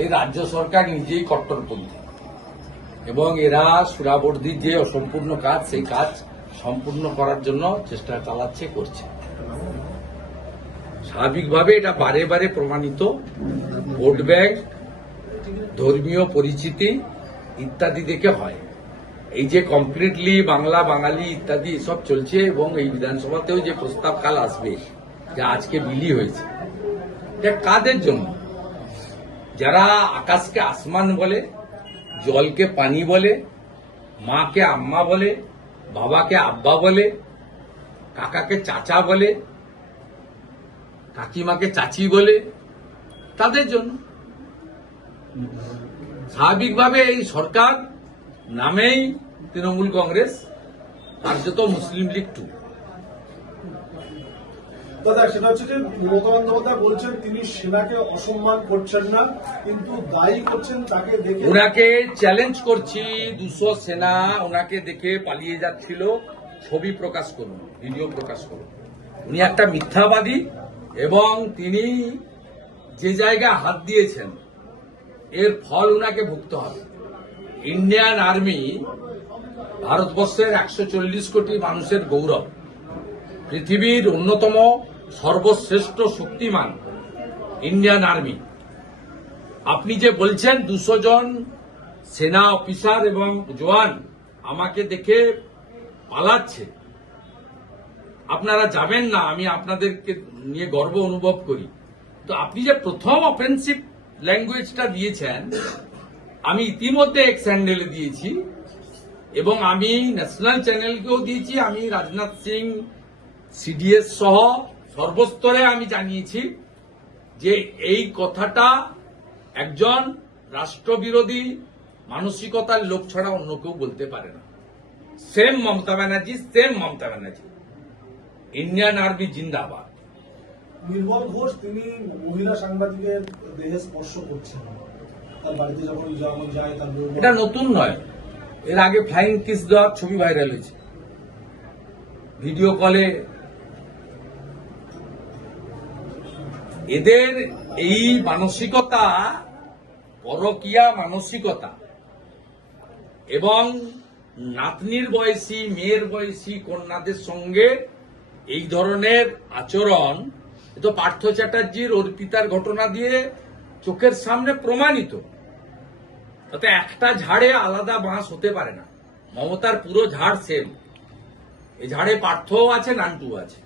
এই রাজ্য সরকার নিজেই কট্টরপন্থী। এবং এরা সুরাবর্দির যে অসম্পূর্ণ কাজ, সেই কাজ সম্পূর্ণ করার জন্য চেষ্টা চালাচ্ছে, করছে। স্বাভাবিকভাবে এটা বারে বারে প্রমাণিত। ভোট ব্যাংক, ধর্মীয় পরিচিতি ইত্যাদি দেখে হয়। এই যে কমপ্লিটলি বাংলা, বাঙালি ইত্যাদি সব চলছে এবং এই বিধানসভাতেও যে প্রস্তাব কাল আসবে, যা আজকে বিলি হয়েছে, এটা কাদের জন্য? যারা আকাশকে আসমান বলে, জলকে পানি বলে, মাকে আম্মা বলে, বাবাকে আব্বা বলে, কাকাকে চাচা বলে, কাকিমাকে চাচি বলে, তাদের জন্য। স্বাভাবিকভাবে এই সরকার নামেই তৃণমূল কংগ্রেস, কার্যত মুসলিম লীগ টু। দাদা, সেটা হচ্ছে যে মমতা বন্দ্যোপাধ্যায় বলছেন তিনি সেনাকে অসম্মান করছেন না, কিন্তু দায়ী করছেন তাকে দেখে ওনাকে চ্যালেঞ্জ করছি দুশো সেনা, ওনাকে দেখে পালিয়ে যাচ্ছিল। ছবি প্রকাশ করুন ভিডিও প্রকাশ করুন। উনি একটা মিথ্যাবাদী এবং তিনি যে জায়গায় হাত দিয়েছেন, এর ফল ওনাকে ভুগতে হবে। ইন্ডিয়ান আর্মি ভারতবর্ষের একশো চল্লিশ কোটি মানুষের গৌরব, পৃথিবীর অন্যতম সর্বশ্রেষ্ঠ শক্তিমান ইন্ডিয়ান আর্মি আপনি যে বলছেন দুশো জন সেনা অফিসার এবং জওয়ান আমাকে দেখে পালাচ্ছে, আপনারা যাবেন না, আমি আপনাদেরকে নিয়ে গর্ব অনুভব করি। তো আপনি যে প্রথম অফেন্সিভ ল্যাঙ্গুয়েজটা দিয়েছেন, আমি ইতিমধ্যে এক স্যান্ডেলে দিয়েছি এবং আমি ন্যাশনাল চ্যানেলকেও দিয়েছি, আমি রাজনাথ সিং সিডিএস সহ সর্বস্তরে আমি জানিয়েছি যে এই কথাটা একজন রাষ্ট্রবিরোধী মানসিকতার লোক ছাড়া অন্য কেউ বলতে পারে না। Same Mamata Banerjee same Mamata Banerjee. Indian army জিন্দাবাদ। নির্মল ঘোষ তিনি মহিলা সাংবাদিকের দেহে স্পর্শ করছেন। তার বাড়িতে যখন যখন যায় তার এটা নতুন নয়। এর আগে ফ্লাইং কিস দেওয়ার ছবি ভাইরাল হয়েছে। ভিডিও কলে এদের এই মানসিকতা, পরকিয়া মানসিকতা এবং নাতনির বয়সী, মেয়ের বয়সী কন্যাদের সঙ্গে এই ধরনের আচরণ তো পার্থ চ্যাটার্জির অর্পিতার ঘটনা দিয়ে চোখের সামনে প্রমাণিত। তাতে একটা ঝাড়ে আলাদা বাঁশ হতে পারে না। মমতার পুরো ঝাড় সেম এই ঝাড়ে পার্থও আছে নান্টু আছে।